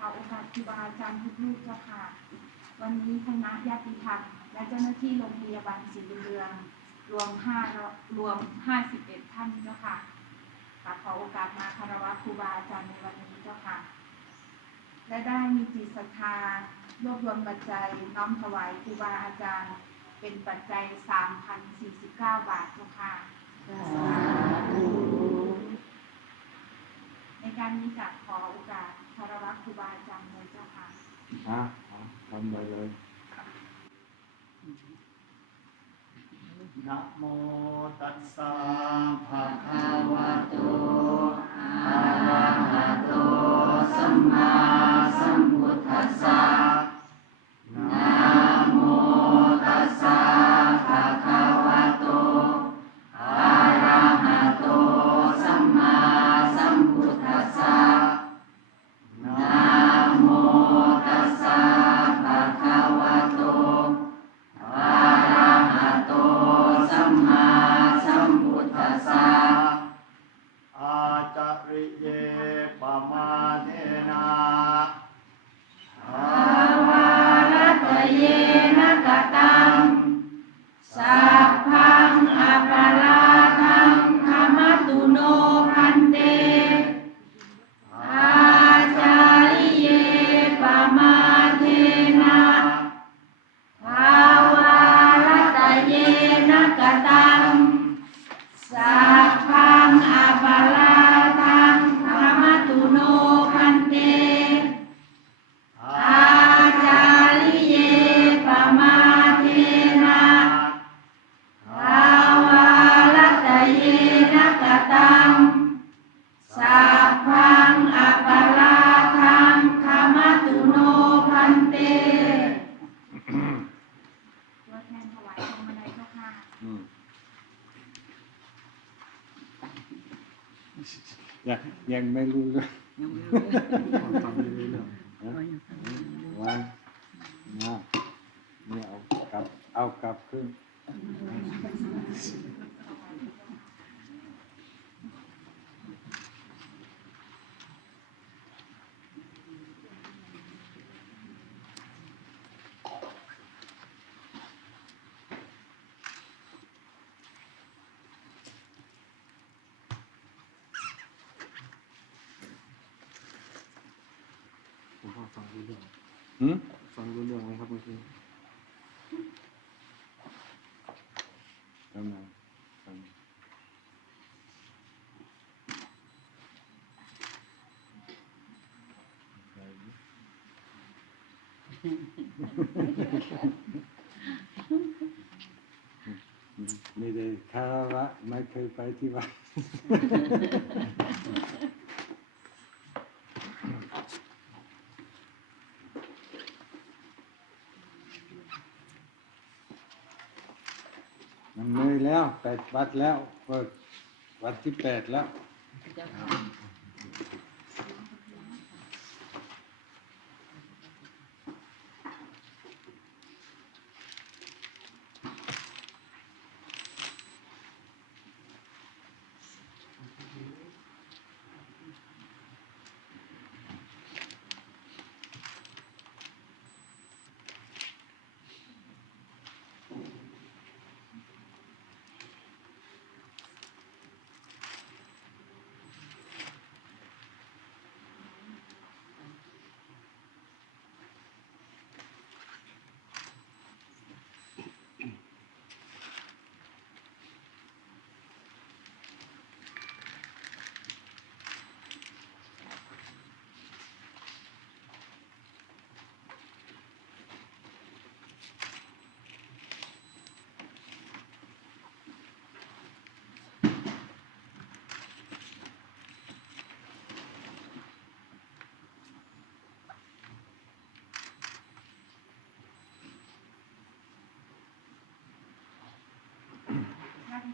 กาสครูบาอาจารย์ทุกรูปเจ้าค่ะ วันนี้คณะญาติธรรมและเจ้าหน้าที่โรงพยาบาลศรีบุญเรืองรวมห้ารวม51ท่านเจ้าค่ะกราบขอโอกาสมาคารวะครูบาอาจารย์ในวันนี้เจ้าค่ะ และได้มีจิตศรัทธารวบรวมปัจจัยน้อมถวายครูบาอาจารย์ เป็นปัจจัย3,049 บาทเจ้าค่ะในการนี้กับขอโอกาสคา รวะครูบาอาจารย์เลยเจ้าค่ะอะอะทำไปเลยนะโมตัสสะภะคะวะโตอะระหะโตสัมมาสัมพุทธัสสะนะ เยปมาเทนาอาวารัตเย เอากลับขึ้น ผมพ่อฟังรู้เรื่อง หืม ฟังรู้เรื่องไหมครับเมื่อกี้ ทำไมทำไม นี่เลยคารวะไม่เคยไปที่วัดมันเหนื่อยแล้วแปดวัดแล้วเปิดวัดที่แปดแล้ว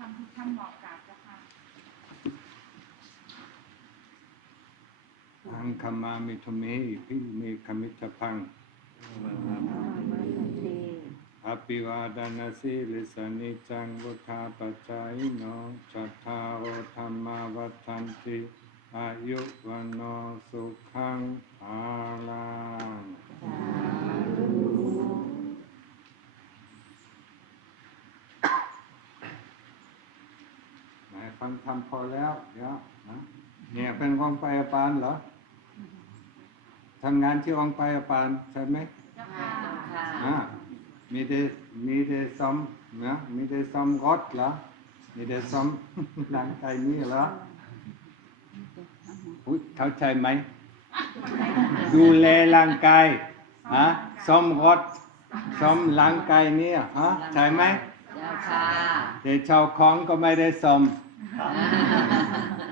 เจ้าค่ะญาติธรรมทุกท่านบอกกราบเจ้าค่ะอังคมามิทุเมพิมีคมิตพังอภิวาดนาสิลิสนิจังวุธาปจายโนจัตตาโอธรรมาวัฏันติอายุวันโนสุขังอาลัง พอแล้วเดี๋ยวนะเนี่ยเป็นองค์ไปปานเหรอทำงานที่องค์ไปปานใช่ไหมเจ้าค่ะค่ะค่ะอ่ามีแต่มีแต่ซ่อมนะมีแต่ซ่อมรถเหรอมีแต่ซ่อมร่างกายนี่เหรออุ้ยเข้าใจไหม ดูแลร่างกายฮะซ่อมรถซ่อมร่างกายเนี่ยฮะใช่ไหมเจ้าค่ะแต่เจ้าของก็ไม่ได้ซ่อม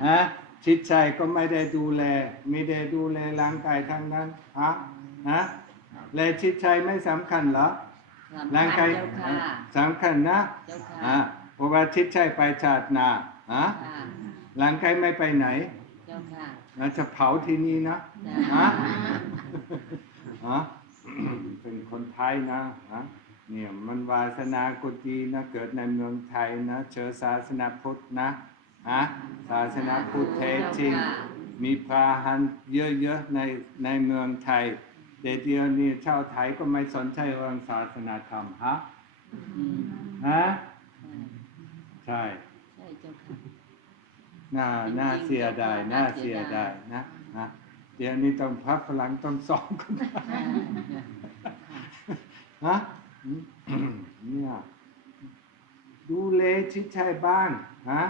ฮะจิตใจก็ไม่ได้ดูแล ไม่ได้ดูแลร่างกายทั้งนั้นฮะฮะและจิตใจไม่สำคัญเหรอร่างกายเจ้าค่ะสำคัญนะเจ้าค่ะอ่าเพราะว่าจิตใจไปชาติหน้าอะค่ะร่างกายไม่ไปไหนเจ้าค่ะเราจะเผาที่นี่นะจ้าฮะฮะเป็นคนไทยนะฮะ เนี่ยมันวาสนากุดีนะเกิดในเมืองไทยนะเชื้อศาสนาพุทธนะฮะศาสนาพุทธแท้จริง มีพระหันเยอะๆในในเมืองไทยแต่เดียวนี้ชาวไทยก็ไม่สนใจเรื่องศาสนาธรรมฮะอืมฮะใช่ใช่ใช่เจ้าค่ะน่าจริงๆน่าเสียดายเจ้าค่ะน่าน่าเสีเสียยดาดายยนะนะเดี๋ยวนี้ต้องพักพลังต้องสองคนฮะ เนี่ยดูแลชิดใจบ้างฮะ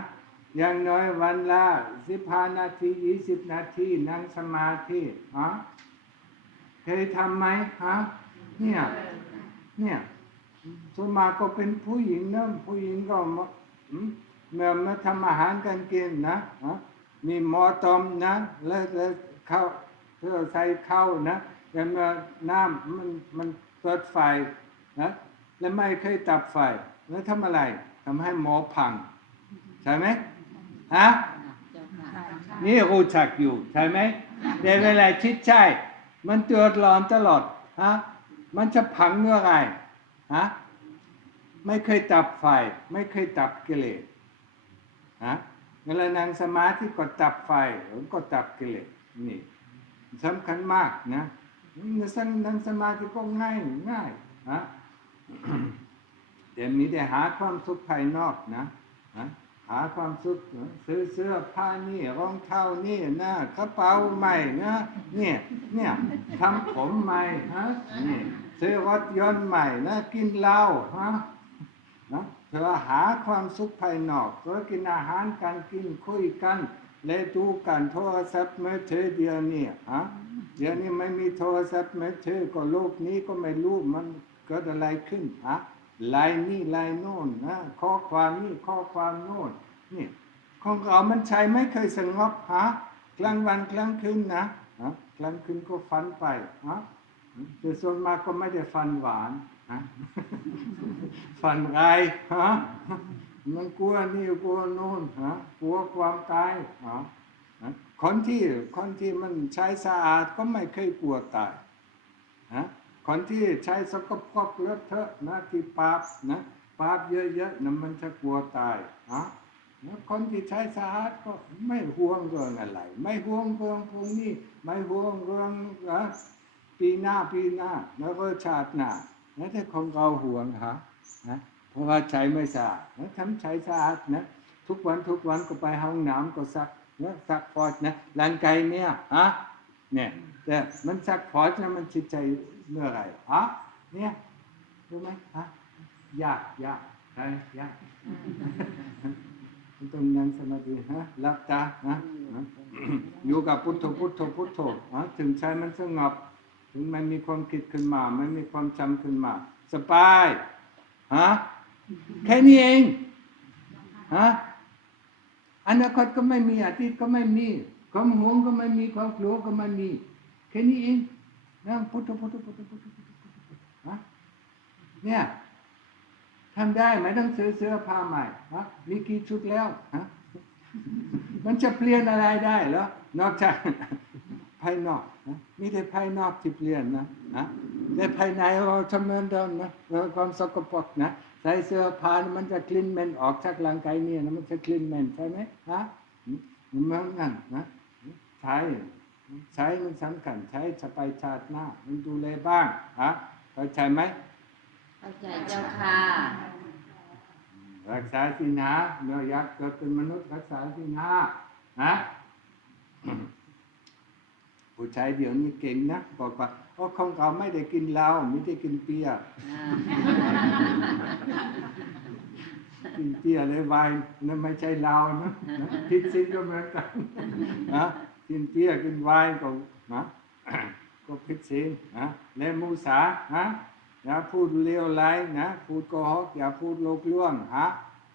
อย่างน้อยวันละสิบห้านาทียี่สิบนาทีนั่งสมาธิฮะเคยทำไหมฮะเนี่ยเนี่ยสมาก็เป็นผู้หญิงนะผู้หญิงก็มาเมื่อมาทำอาหารกันกินนะฮะมีหม้อต้มนะ แล้วแล้วข้าวเพื่อใส่ข้าวนะแต่เมื่อน้ำมันมันเปิดไฟ นะแล้วไม่เคยตับไฟแล้วทำอะไรทำให้หม้อพัง ใช่ไหมฮะเจ้าค่ะนี่รู้จักอยู่ใช่ไหมแต่เวลาชิดใจมันเดือดร้อนตลอดฮะมันจะพังเมื่อไหรฮะไม่เคยดับไฟ ไม่เคยดับกิเลสฮะเวลานั่งสมาธิก็ดับไฟก็ดับกิเลสนี่สำคัญมากนะนั่งนั่งสมาธิก็ง่ายง่ายฮะ แต่มีแต่หาความสุขภายนอกนะหาความสุขซื้อเสื้อผ้านี่รองเท้านี่นะกระเป๋าใหม่นะเนี่ยเนี่ยทำผมใหม่ฮะนี่ซื้อรถยนต์ใหม่นะกินเหล้าฮะนะเธอหาความสุขภายนอกเธอกินอาหารกันกินคุยกันและดูกันโทรศัพท์มือถือเดียวนี้ฮะเดี๋ยวนี้ไม่มีโทรศัพท์มือถือก็โลกนี้ก็ไม่รู้มัน เกิดอะไรขึ้นฮะลายนี่ลายโน่นนะข้อความนี่ข้อความโน่นนี่ของเรามันใช้ไม่เคยสงบฮะกลางวันกลางคืนนะฮะกลางคืนก็ฟันไปฮะแต่ส่วนมากก็ไม่ได้ฟันหวานฮะฟันไรายฮะมันกลัวนี่กลัวโน่นฮะกลัวความตายฮะนะคนที่คนที่มันใช้สะอาดก็ไม่เคยกลัวตายฮะ คนที่ใช้สกปรกเลอะเทอะนะที่ปาบนะปาบเยอะๆนะมันจะกลัวตายอะนะคนที่ใช้สะอาดก็ไม่ห่วงเรื่องอะไร ไม่ห่วงเรื่องพวกนี้ไม่ห่วงเรื่องนะปีหน้าปีหน้า แล้วก็ชาติหน้าแล้วถ้าของเราห่วงฮะนะเพราะว่าใช้ไม่สะอาดนะทำใช้สะอาดนะทุกวันทุกวันก็ไปห้องน้ำก็ซักนะซักฟอดนะร่างกายเนี่ยฮะเนี่ยแต่มันสักพอจะมันจิตใจ เมื่อไหรฮะเนี่ยรู้ไหมฮะยากยากใช่ยากมันต้องนั่งสมาธิฮะหลับตาฮะฮะอยู่กับพุทโธพุทโธพุทโธฮะถึงใจมันสงบถึงมันมีความคิดขึ้นมาไม่มีความจำขึ้นมา สบายฮะแค่นี้เองฮะอนาคตก็ไม่มีอดีตก็ไม่มีความห่วงก็ไม่มีความกลัวก็ไม่มีแค่นี้เอง นะพุทธพุทธพุทธพุทธพุทธพุทธพุทธฮะเนี่ยทำได้ไหมต้องซื้อเสื้อผ้าใหม่ฮะมีกี่ชุดแล้วฮะมันจะเปลี่ยนอะไรได้เหรอนอกจากภายนอกนะมีแต่ภายนอกที่เปลี่ยนนะนะแต่ภายในเราทำเหมือนเดิมนะเราความสกปรกนะใส่เสื้อผ้ามันจะกลิ่นเหม็นออกจากร่างกายเนี่ยนะมันจะกลิ่นเหม็นใช่ไหมฮะมันเหมือนกันนะใช้ ใช้มันสำคัญใช้จะไปชาติหน้า มันดูแลบ้างฮะเข้าใจไหมเข้าใจเจ้าค่ะเรักษาสินหาเมื่ออยากเกิดเป็นมนุษย์รักษาสินหาฮะผู้ชายเดี๋ยวนี้เก่งนะบอกว่าโอ้ของเราไม่ได้กินเหล้าไม่ได้กินเบียร์อ่ากินเบียร์เลยไวน์นั่นไม่ใช่เหล้านะนะพิษซินก็เหมือนกันนะ กินเบียกินไวน์ก็นะก็พิษซินนะและมูสานะอย่าพูดเลวไหลนะพูดโกหกอย่าพูดโลกล่วงฮะ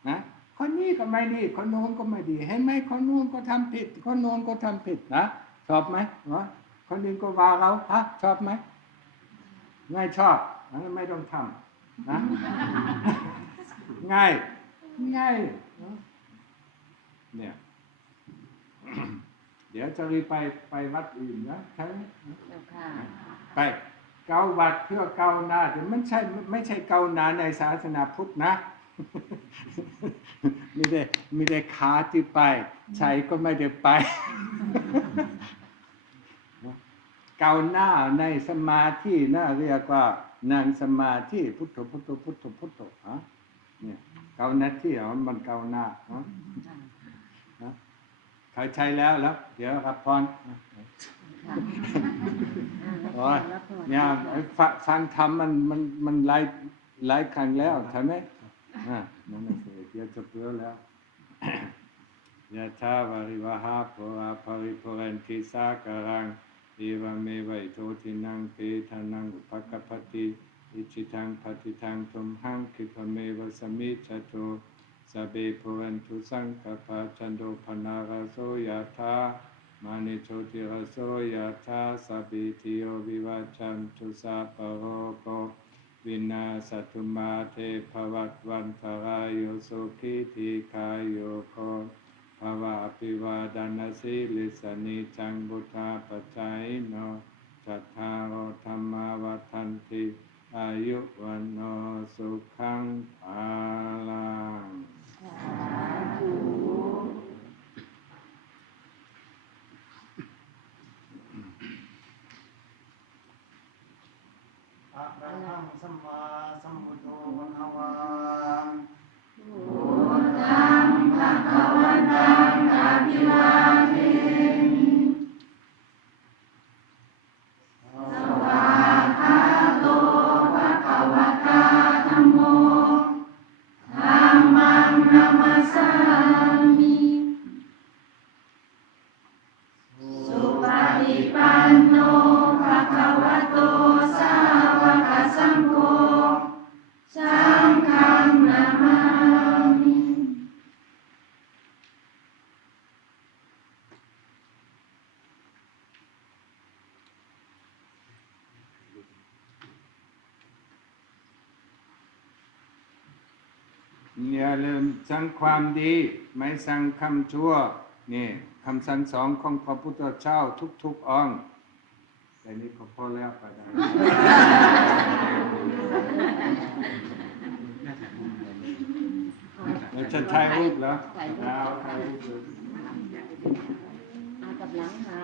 นะคนนี้ก็ไม่ดีคนโน้นก็ไม่ดีเห็นไหมคนโน้นก็ทำผิด คนโน้นก็ทำผิดนะชอบไหมวะคนอื่นก็ว่าเราฮะชอบไหมไม่ชอบงั้นไม่ต้องทำนะง่ายง่ายเนี่ย เดี๋ยวจะรีบไปไปวัดอื่นนะใช่ไหมเจ้าค่ะไป เกาวัดเพื่อเกาหน้าแต่ไม่ใช่ไม่ใช่เกาหน้าในศาสนาพุทธนะไม่ได้ไม่ได้ขาที่ไปใจก็ไม่ได้ไป เกาหน้าในสมาธินะเรียกว่านั่งสมาธิพุทโธพุทโธพุทโธพุทโธฮะเนี่ยเกาหน้าที่อ๋อมันเกาหน้าฮะฮะ ใครใช้แล้วแล้ว เดี๋ยวรับพรค่ะโอ้ยรับพรเนี่ยไอ้ฟะฟังธรรมมันมันมันหลายหลายครั้งแล้วใช่ไหมอ่านั่นน่ะสิเดี๋ยวจะเปลือแล้วยะถาวาริวหาปุราภริปุเรนติสาการังเอวเมวัยโททินังเปทานังอุปกปปติอิจิตังปฏิตังตุมหังคิปะเมวะสมิจจโต สพเปปุเรนตุสังกปะจันโดปนาราโสยะถามานิโชติรสโสยถาสัพพิติโยวิวัจันตุสัพพโรโกวินาสตุมาเทภวัตวันตรายโยสุขีทีคายโยโคภวะอภิวาดานาสิลิสนิจังบุตาปัจจัยโนจัตตารโอธรรมาวัฏันติอายุวันโนสุขังภาลัง อะระหังสัมมาสัมพุทโสั่งความดี ไม่สั่งคำชั่วนี่คำสั่งสอนของพระพุทธเจ้าทุกๆองค์แต่นี้ก็พอแล้วไปได้แล้วจะถ่ายรูปเหรอถ่ายรูปเอาถ่ายรูปเลยมากับหลังหา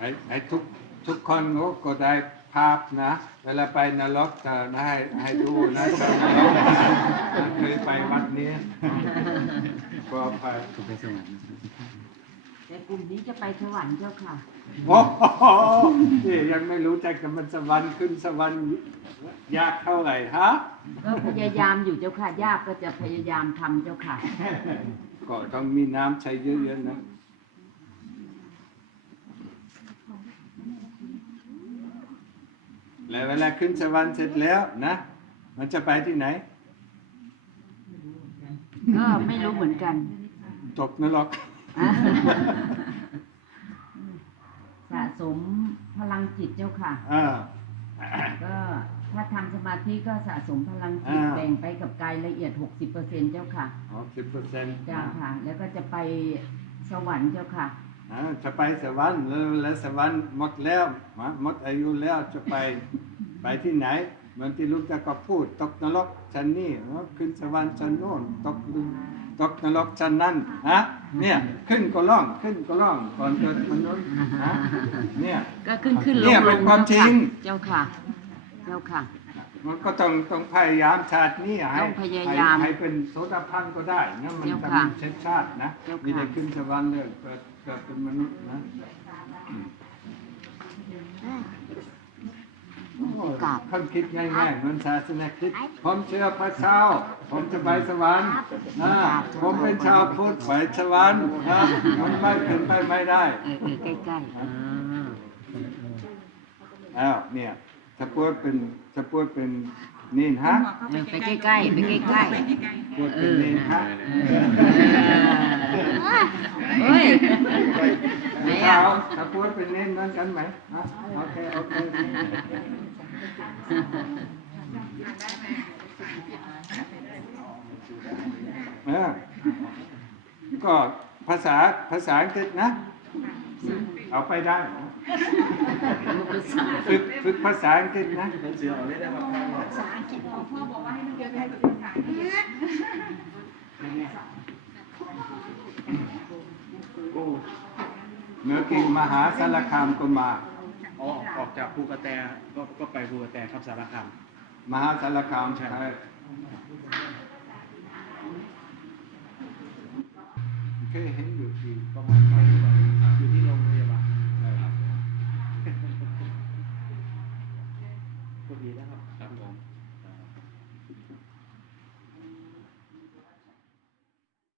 ให้ให้ทุกทุกคนก็ได้ภาพนะ เวลาไปนรกจะให้ให้ดูนะชาวนรกเคยไปวัดนี้ปลอดภัยจะไปสวรรค์นะครับแต่กลุ่มนี้จะไปสวรรค์เจ้าค่ะโอ้โหนี่ยังไม่รู้จักกับมันสวรรค์ขึ้นสวรรค์ยากเท่าไหร่ฮะก็พยายามอยู่เจ้าค่ะ ยากก็จะพยายามทำเจ้าค่ะ ก็ต้องมีน้ำใช้เยอะๆนะ แล้วเวลาขึ้นสวรรค์เสร็จแล้วนะ มันจะไปที่ไหน ก็ไม่รู้เหมือนกัน ตกนรกสะสมพลังจิตเจ้าค่ะอ่าก็ถ้าทำสมาธิก็สะสมพลังจิตอ่าแบ่งไปกับกายละเอียด 60%เจ้าค่ะหกสิบเปอร์เซ็นต์เจ้าค่ะ แล้วก็จะไปสวรรค์เจ้าค่ะ จะไปสวรรค์แล้วแล้วสวรรค์หมดแล้วฮะหมดอายุแล้วจะไปไปที่ไหน เหมือนที่ลูกตาก็พูด ตกนรกชั้นนี้ขึ้นสวรรค์ชั้นโน้นตกตกนรกชั้นนั้นฮะเนี่ยขึ้นก็ล่องขึ้นก็ล่องก่อนเกิดมนุษย์ฮะเนี่ยก็ขึ้นขึ้นลเนี่งยลเป็นงความจริงเจ้าค่ะ เจ้าค่ะมันก็ต้องต้องพยายามชาตินี้ให้ต้องพยายามให้ให้เป็นโสดาพันก็ได้นะมันเจ้าจะค่ะมีเช็ดชาตินะเจ้าค่ะไมีได้ขึ้นสวรรค์เลยเกิดเกิดเป็นมนุษย์นะกราบคนคิดง่ายๆเหมือนศาสนาคริด ผมเชื่อพระเจ้า ผมจะไปสวรรค์นะผมเป็นชาวพุทธไปสวรรค์นะมันไม่เป็นไปไม่ได้เออเออใกล้ๆอ่าอ้าวเนี่ยถ้าพูดเป็นถ้าพูดเป็น นินฮะเออไปใกล้ๆไปใกล้พูดๆเอเป็นอนินนะฮะเฮ้ยไหนเช้าอะถ้าพูดเป็นนินเหมือนกันไหมฮะโอเคโอเคเออก็ภาษาภาษาอังกฤษนะ เอาไปได้นะฝึกฝึกภาษาอังกฤษนะพ่อบอกว่าให้นักเรียนได้ภาษาอังกฤษเมื่อกี้มหาสารคามก็มาอ๋อออกจากภูกระแตก็ก็ไปภูกระแตครับสารคามมหาสารคามใช่เคยเห็นอยู่ที่ประมาณ